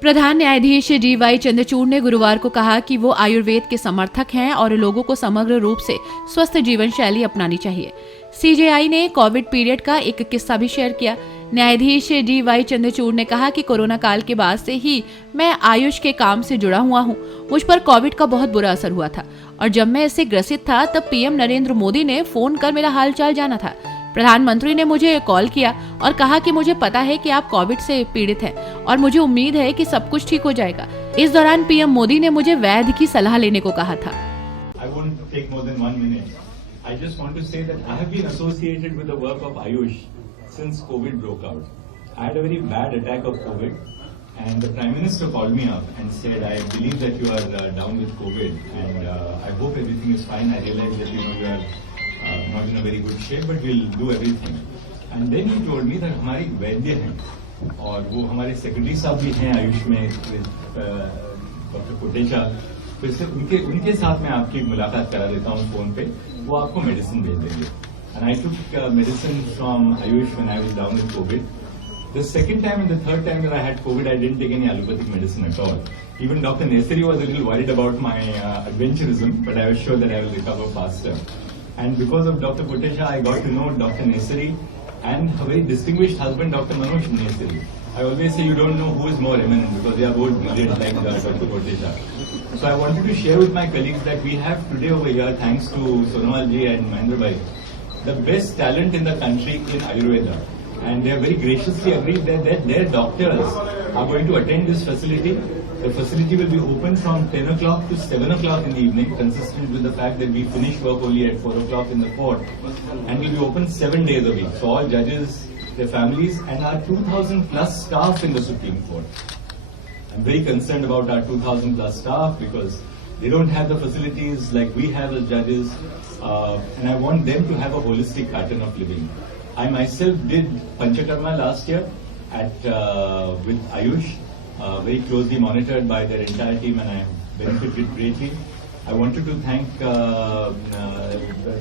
प्रधान न्यायाधीश डी.वाई. चंद्रचूड़ ने गुरुवार को कहा कि वो आयुर्वेद के समर्थक हैं और लोगों को समग्र रूप से स्वस्थ जीवन शैली अपनानी चाहिए। सीजेआई ने कोविड पीरियड का एक किस्सा भी शेयर किया। न्यायाधीश डी.वाई. चंद्रचूड़ ने कहा कि कोरोना काल के बाद से ही मैं आयुष के काम से जुड़ा हुआ हूँ। मुझ पर कोविड का बहुत बुरा असर हुआ था और जब मैं इससे ग्रसित था तब पीएम नरेंद्र मोदी ने फोन कर मेरा हालचाल जाना था। प्रधानमंत्री ने मुझे कॉल किया और कहा कि मुझे पता है कि आप कोविड से पीड़ित हैं और मुझे उम्मीद है कि सब कुछ ठीक हो जाएगा। इस दौरान पीएम मोदी ने मुझे वैद्य की सलाह लेने को कहा था। I just want to say that I have been associated with the work of Ayush since COVID broke out. I had a very bad attack of COVID and the Prime Minister called me up and said, I believe that you are down with COVID and I hope everything is fine. I realize that you are not in a very good shape but we'll do everything. And then he told me that हमारी वैद्य हैं और वो हमारे secretary साहब भी हैं आयुष में, doctor Kotecha, फिर से उनके साथ मैं आपकी मुलाकात करा देता हूँ फोन पे, वो आपको मेडिसिन भेज देंगे। And I took medicine from Ayush when I was down with COVID. The second time and the third time that I had COVID, I didn't take any allopathic medicine at all. Even Dr. Nesari was a little worried about my adventurism, but I was sure that I will recover faster. And because of Dr. Kotesha, I got to know Dr. Nesari and her very distinguished husband, Dr. Manoj Nesari. I always say you don't know who is more eminent because they are both brilliant like Dr. Kotesha. So I wanted to share with my colleagues that we have today over here, thanks to Sonowal ji and Mahendra bhai, the best talent in the country in Ayurveda. And they have very graciously agreed that their doctors are going to attend this facility. The facility will be open from 10 o'clock to 7 o'clock in the evening, consistent with the fact that we finish work only at 4 o'clock in the court. And will be open 7 days a week. So all judges, their families and our 2,000 plus staff in the Supreme Court. I'm very concerned about our 2,000 plus staff because they don't have the facilities like we have as judges, and I want them to have a holistic pattern of living. I myself did Panchakarma last year with Ayush, very closely monitored by their entire team, and I benefited greatly. I wanted to thank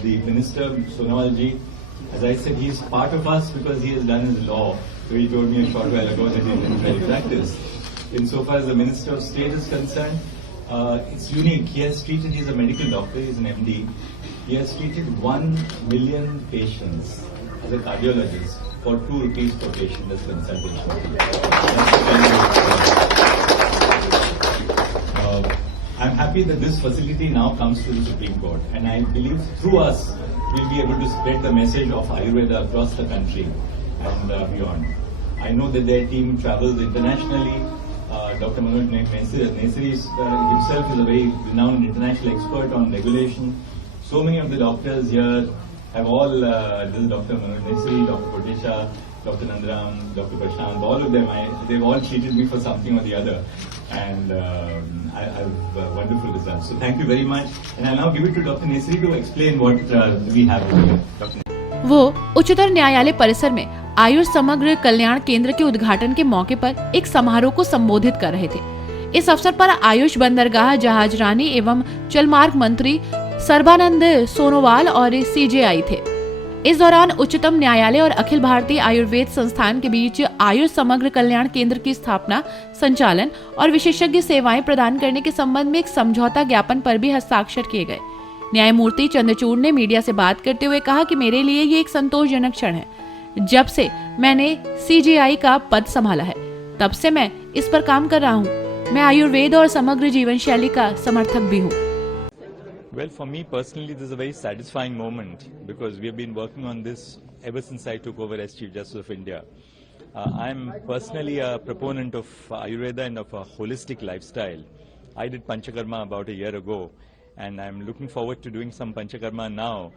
the Minister Sonowal ji. As I said, he is part of us because he has done his law. So he told me a short while ago that he didn't try to practice. Insofar as the Minister of State is concerned, it's unique. He has treated, he's a medical doctor, he's an MD. He has treated 1 million patients as a cardiologist for 2 rupees per patient as consultation. I'm happy that this facility now comes to the Supreme Court, and I believe through us we'll be able to spread the message of Ayurveda across the country and beyond. I know that their team travels internationally. Dr. Manoj Nesari himself is a very renowned international expert on regulation. So many of the doctors here have all, this is Dr. Manoj Nesari, Dr. Kotesha, Dr. Nandaram, Dr. Prashant, all of them, they've all treated me for something or the other. And I have wonderful results. So thank you very much. And I'll now give it to Dr. Nesari to explain what we have over here. Dr. वो उच्चतर न्यायालय परिसर में आयुष समग्र कल्याण केंद्र के उद्घाटन के मौके पर एक समारोह को संबोधित कर रहे थे। इस अवसर पर आयुष बंदरगाह जहाज रानी एवं जलमार्ग मंत्री सर्बानंद सोनोवाल और सीजेआई थे। इस दौरान उच्चतम न्यायालय और अखिल भारतीय आयुर्वेद संस्थान के बीच आयुष समग्र कल्याण केंद्र की स्थापना, संचालन और विशेषज्ञ सेवाएं प्रदान करने के संबंध में एक समझौता ज्ञापन पर भी हस्ताक्षर किए गए। न्यायमूर्ति चंद्रचूड़ ने मीडिया से बात करते हुए कहा कि मेरे लिए ये एक संतोषजनक क्षण है। जब से मैंने सीजेआई का पद संभाला है, तब से मैं इस पर काम कर रहा हूँ। मैं आयुर्वेद और समग्र जीवन शैली का समर्थक भी हूँ। Well, for me personally, this is a very satisfying moment because we have been working on this ever since I took over as Chief Justice of India. I'm personally a proponent of Ayurveda and of a holistic lifestyle. I did Panchakarma about a year ago, and I'm looking forward to doing some Panchakarma now,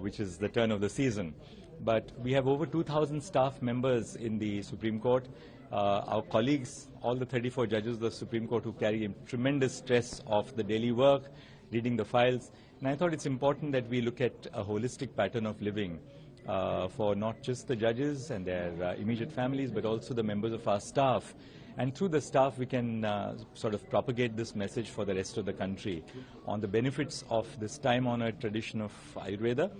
which is the turn of the season. But we have over 2,000 staff members in the Supreme Court. Our colleagues, all the 34 judges of the Supreme Court who carry tremendous stress of the daily work, reading the files, and I thought it's important that we look at a holistic pattern of living for not just the judges and their immediate families, but also the members of our staff. And through the staff, we can sort of propagate this message for the rest of the country on the benefits of this time-honored tradition of Ayurveda.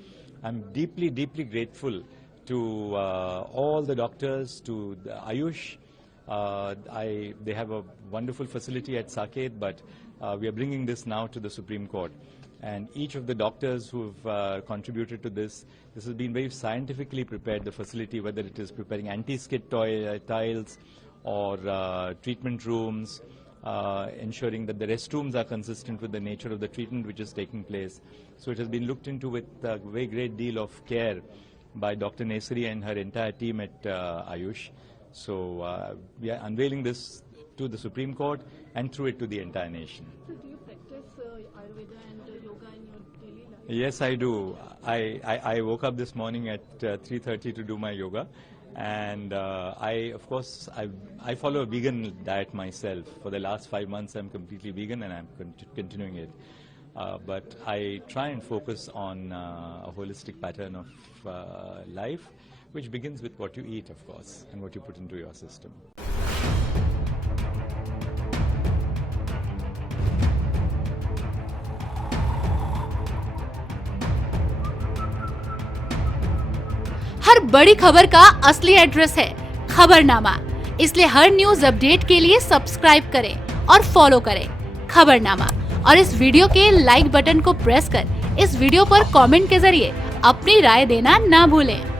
I'm deeply, deeply grateful to all the doctors, to the Ayush, They have a wonderful facility at Saket, but we are bringing this now to the Supreme Court. And each of the doctors who've contributed to this has been very scientifically prepared, the facility, whether it is preparing anti-skid tiles or treatment rooms, ensuring that the restrooms are consistent with the nature of the treatment which is taking place. So it has been looked into with a very great deal of care by Dr. Nesri and her entire team at Ayush. So we are unveiling this to the Supreme Court and through it to the entire nation. So do you practice Ayurveda and yoga in your daily life? Yes, I do. I woke up this morning at 3:30 to do my yoga. And of course, I follow a vegan diet myself. For the last 5 months, I'm completely vegan and I'm continuing it. But I try and focus on a holistic pattern of life, which begins with what you eat, of course, and what you put into your system. हर बड़ी खबर का असली address है खबरनामा, इसलिए हर news update के लिए subscribe करें और फॉलो करें खबरनामा। और इस वीडियो के लाइक बटन को प्रेस कर इस वीडियो पर कमेंट के जरिए अपनी राय देना ना भूलें।